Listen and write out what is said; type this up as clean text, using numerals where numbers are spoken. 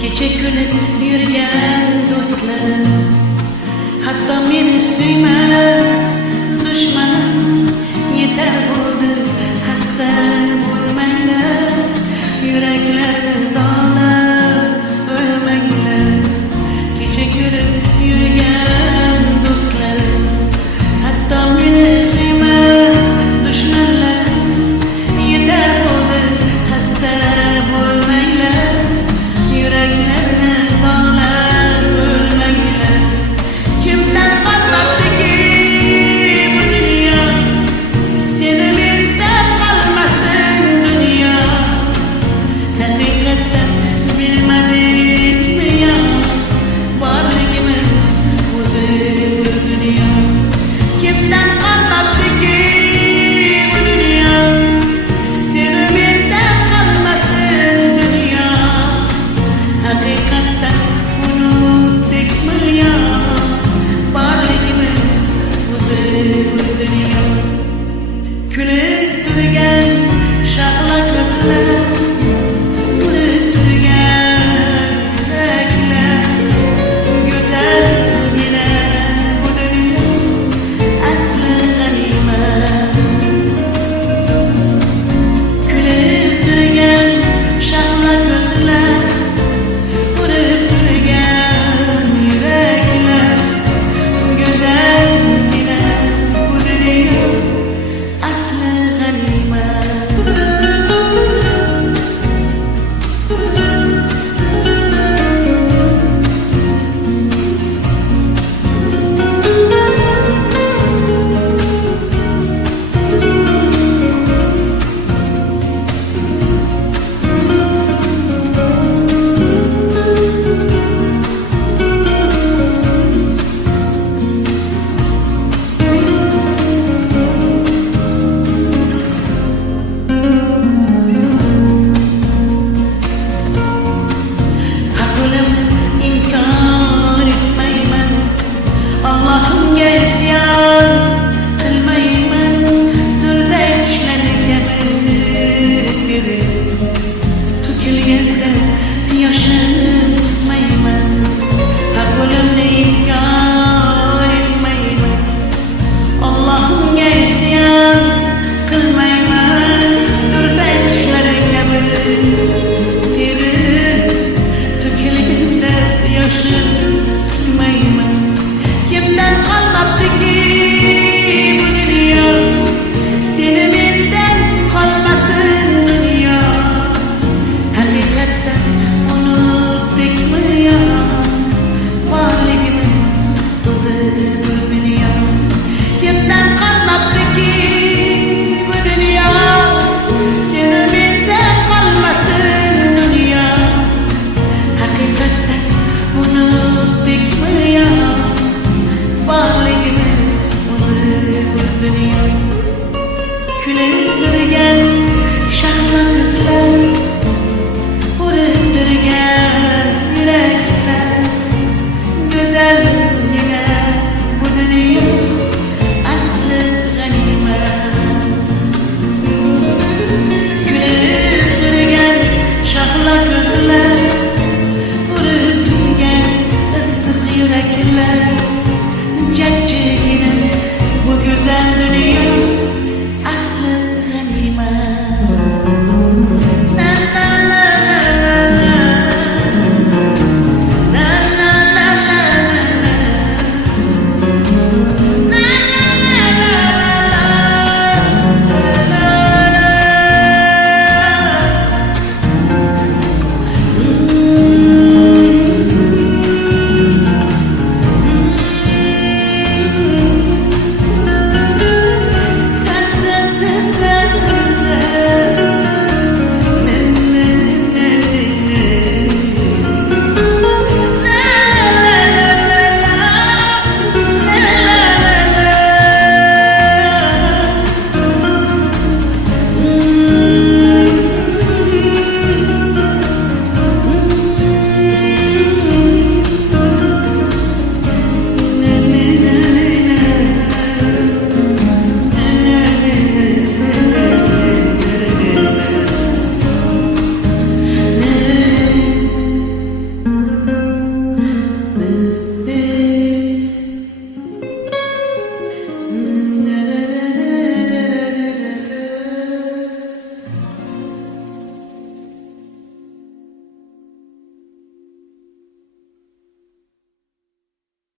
Kecha kulib yurgan do'stlarim, hatto meni suymas dushmanim yetar bo'ldi. Xasta bo'lmanglar, yuraklarni dog'lab o'lmanglar. Kecha kulib yurgan do'stlarim, hatto meni suymas dushmanlarim yetar bo'ldi. Xasta bo'lmanglar, yüreklerine dağlar ölmekler. Kimden kalmadı ki bu dünya, seni birden kalmasın dünya. Hakikaten bilmedik mi ya, varlığımız huzur dünya. Kimden kalmadı ki bu dünya, seni birden kalmasın dünya. Hakikaten unuttuk mu ya, varlığımız huzur dünya. Kulib turgan shahla ko'zlar, urib turgan yuraklar, go'zalgina bu dunyo asli g'animat. Kulib turgan shahla ko'zlar, urib turgan yuraklar, go'zalgina bu dunyo asli g'animat. Hakkım inkar etmeymen, Allah'ımga isyan qilmayman. Turda ishlarga bir to'kilganda yoshim tutmayman. Haqqimni inkor etmayman, Allah'ımga isyan qilmayman. Turda ishlarga bir to'kilganda yoshim tutmayman. Kimdan qolmabdi ki bu dunyo, seni mendan qolmasin dunyo. Hakikaten unuttuk mu ya, varlığımız huzur dünya. Kimdan qolmabdi ki bu dunyo, seni mendan qolmasin dunyo. Hakikaten unuttuk mu ya, varlığımız huzur dünya. Kulib turgan shahla qizlar, urib turgan yuraklar, go'zalgina bu dunyo asli g'animat. Kulib turgan shahla ko'zlar, urib turgan issiq yuraklar, jajjigina bu go'zal dunyo